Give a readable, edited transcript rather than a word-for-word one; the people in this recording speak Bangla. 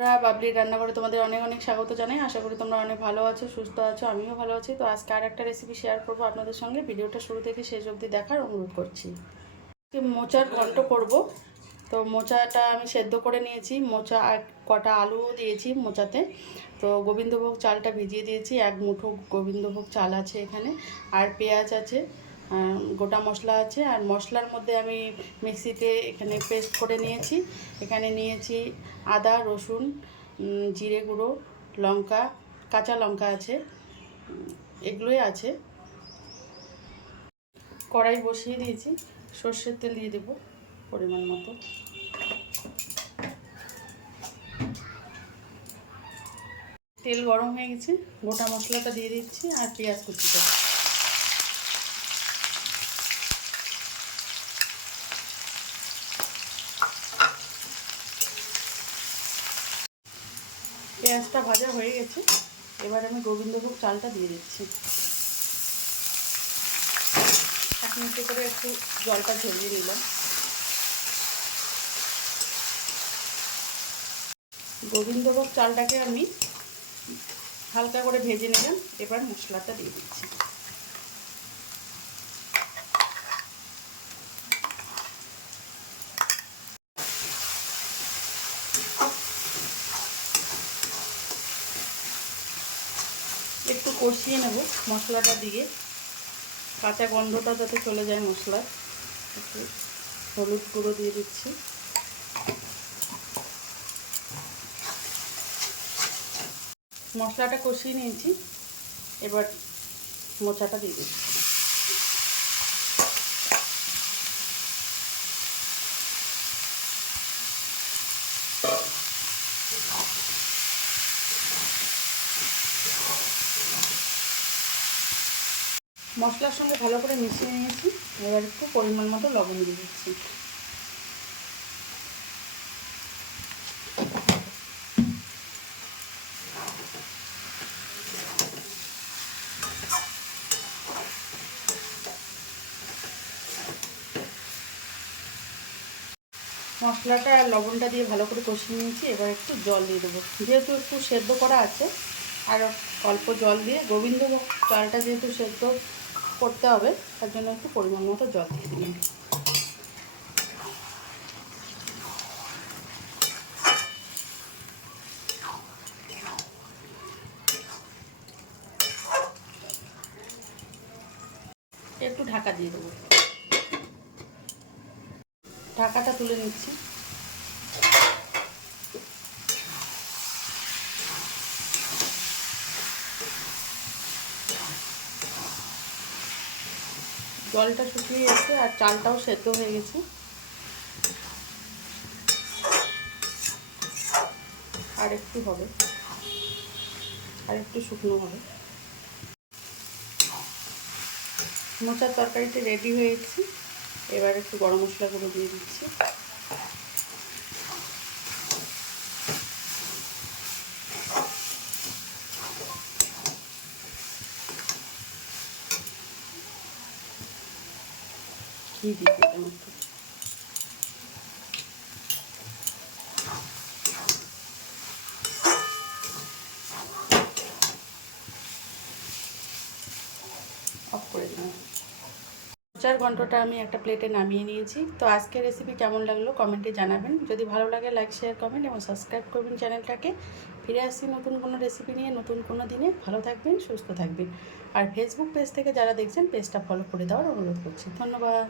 বাবলির রান্নাঘরে তোমাদের অনেক অনেক স্বাগত জানাই। আশা করি তোমরা অনেক ভালো আছো, সুস্থ আছো, আমিও ভালো আছি। তো আজকে আর একটা রেসিপি শেয়ার করবো আপনাদের সঙ্গে। ভিডিওটা শুরু থেকে শেষ অবধি দেখার অনুরোধ করছি। মোচার ঘন্ট করব। তো মোচাটা আমি সেদ্ধ করে নিয়েছি, মোচা আর কটা আলুও দিয়েছি মোচাতে। তো গোবিন্দভোগ চালটা ভিজিয়ে দিয়েছি, 1 মুঠো গোবিন্দভোগ চাল আছে এখানে, আর পেঁয়াজ আছে, গোটা মশলা আছে। আর মশলার মধ্যে আমি মিক্সিতে এখানে পেস্ট করে নিয়েছি। এখানে নিয়েছি আদা, রসুন, জিরে গুঁড়ো, লঙ্কা, কাঁচা লঙ্কা আছে, এগুলোই আছে। কড়াই বসিয়ে দিয়েছি, সর্ষের তেল দিয়ে দেবো পরিমাণ মতো। তেল গরম হয়ে গেছে, গোটা মশলাটা দিয়ে দিচ্ছি আর পেঁয়াজ কুচিটা। পেঁয়াজটা ভাজা হয়ে গেছে, এবার আমি গোবিন্দভোগ চালটা দিয়ে দিচ্ছি। এক মিনিট করে একটু জলটা ঝরিয়ে নিলাম। গোবিন্দভোগ চালটাকে আমি হালকা করে ভেজে নিলাম, এবার মশলাটা দিয়ে দিচ্ছি। একটু কষিয়ে নেব মশলাটা দিয়ে, কাঁচা গন্ধটা যাতে চলে যায় মশলার। একটু হলুদ গুঁড়ো দিয়ে দিচ্ছি। মশলাটা কষিয়ে নিয়েছি, এবার মোচাটা দিয়ে দিচ্ছি। মশলার সঙ্গে ভালো করে মিশিয়ে নিয়েছি, এবার একটু পরিমাণ মতো লবণ দিয়ে দিচ্ছি। মশলাটা আর লবণটা দিয়ে ভালো করে কষিয়ে নিয়েছি, এবার একটু জল দিয়ে দেবো। যেহেতু একটু সেদ্ধ করা আছে, আর অল্প জল দিয়ে, গোবিন্দভোগ চালটা যেহেতু সেদ্ধ করতে হবে, তার জন্য একটু পরিমাণ মতো জল দিয়ে দিলাম। একটু ঢাকা দিয়ে দেবো। ঢাকাটা তুলে নিচ্ছি। জলটা শুকিয়ে গেছে আর চালটাও সেদ্ধ হয়ে গেছে। আর একটু হবে, আর একটু শুকনো হবে। মোচার তরকারিটা রেডি হয়ে গেছে, এবার একটু গরম মশলা গুঁড়ো দিয়ে দিচ্ছি। ঘি দিয়ে দিলাম একটু। অফ করে দিলাম। মোচার ঘন্টটা আমি একটা প্লেটে নামিয়ে নিয়েছি। তো আজকের রেসিপি কেমন লাগলো কমেন্টে জানাবেন। যদি ভালো লাগে লাইক, শেয়ার, কমেন্ট এবং সাবস্ক্রাইব করবেন চ্যানেলটাকে। ফিরে আসছি নতুন কোনো রেসিপি নিয়ে, নতুন কোনো দিনে। ভালো থাকবেন, সুস্থ থাকবেন। আর ফেসবুক পেজ থেকে যারা দেখছেন, পেজটা ফলো করে দেওয়ার অনুরোধ করছি। ধন্যবাদ।